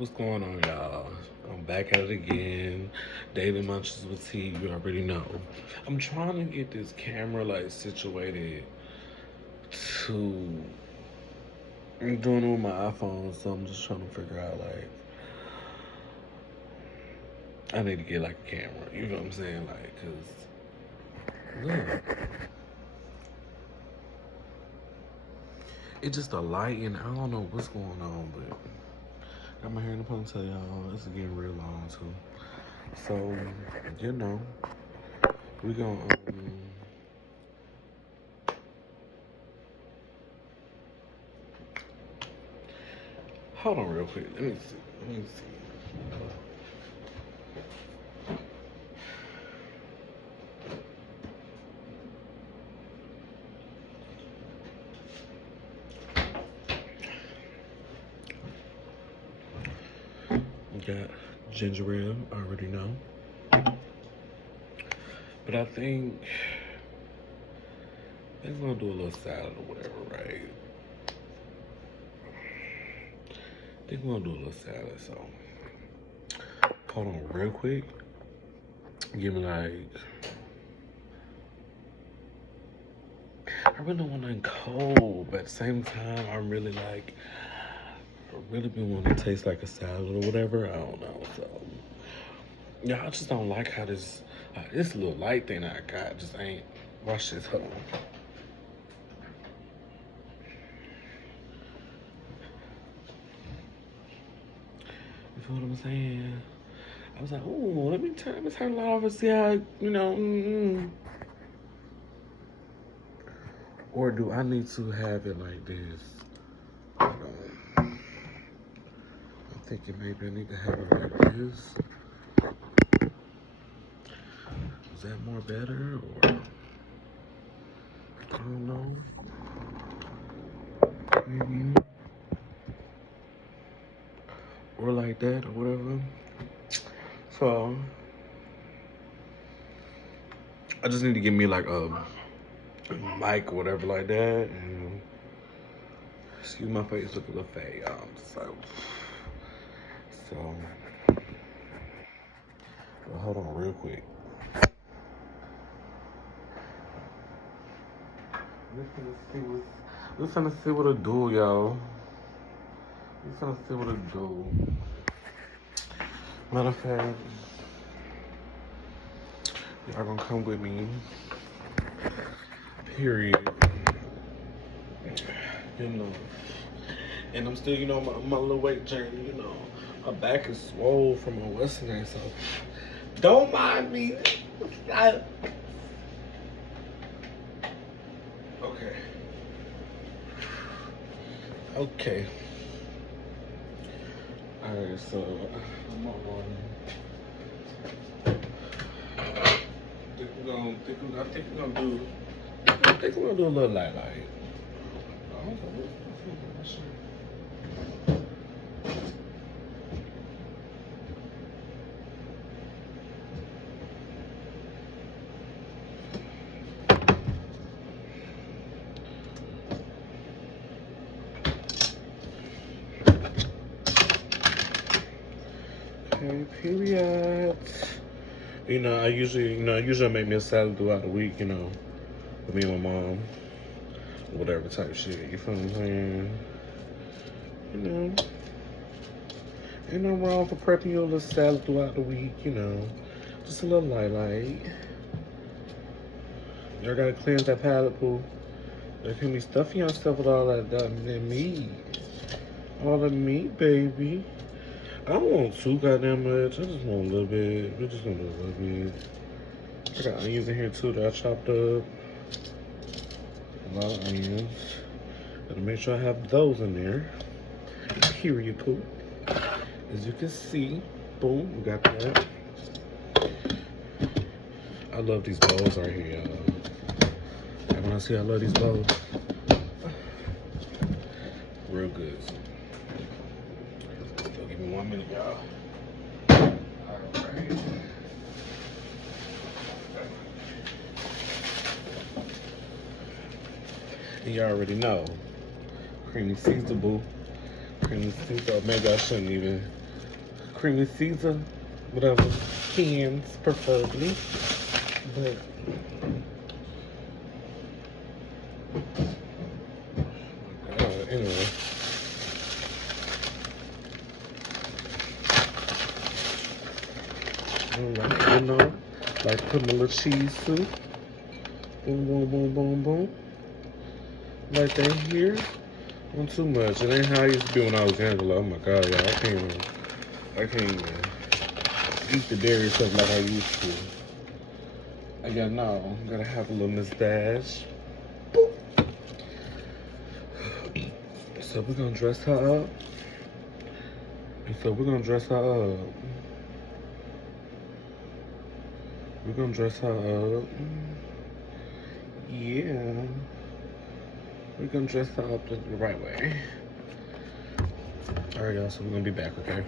What's going on, y'all? I'm back at it again. Daily Munches with T, you already know. I'm trying to get this camera like situated to. I'm doing it with my iPhone, so I'm just trying to figure out like I need to get like a camera. You know what I'm saying? Like, cause look, it's just a light, and I don't know what's going on, but got my hair in a ponytail, y'all. It's getting real long too. So, you know, we gonna hold on real quick. Let me see. Let me see. Got ginger ale, I already know. But I think we're gonna do a little salad or whatever, right? I think we're gonna do a little salad, so hold on real quick. Give me like, I really don't want nothing cold, but at the same time, I'm really like, I really been wanting to taste like a salad or whatever. I don't know, so yeah, I just don't like how this little light thing I got just ain't. Watch this, hold on. You feel what I'm saying? I was like, ooh, let me turn it off and see how, you know. Or do I need to have it like this? Hold on. I'm thinking maybe I need to have it like this. Is that more better, or I don't know. Maybe. Or like that, or whatever. So, I just need to give me like a mic or whatever like that. And excuse my face, look a little fat, y'all. I'm just like, so, well, hold on real quick. We're finna see what it do, y'all. We're finna see what it do. Matter of fact, y'all gonna come with me. Period. You know. And I'm still, you know, my little weight journey, you know. My back is swole from my Western day, so don't mind me. Okay. Okay. Alright, so I'm on one. I think we're gonna do a little light. Okay, period. I usually make me a salad throughout the week, you know, with me and my mom, whatever type shit. You feel what I'm saying? You know, ain't no wrong for prepping you a little salad throughout the week, you know, just a little light. Y'all gotta cleanse that palate, poo. There can be stuffing yourself with all that meat, all the meat, baby. I don't want too goddamn much. I just want a little bit. We're just gonna do a little bit. I got onions in here too that I chopped up. A lot of onions. Gotta make sure I have those in there. Period, poo. As you can see, boom, we got that. I love these bowls right here, y'all. And when I say I love these bowls, real good. So give me 1 minute, y'all. Alright. And you already know. Creamy Caesar, boo. Creamy Caesar. Maybe I shouldn't even creamy Caesar, whatever, cans preferably. But anyway. Alright, you know, like put my little cheese too. Boom, boom, boom, boom, boom. Like that here. Not too much. It ain't how I used to be when I was younger. Oh my god, y'all. I can't even eat the dairy stuff like I used to. I gotta have a little mustache. Boop. So we're gonna dress her up. We're gonna dress her up. Yeah. We're gonna dress her up the right way. Alright, y'all, so we're gonna be back, okay?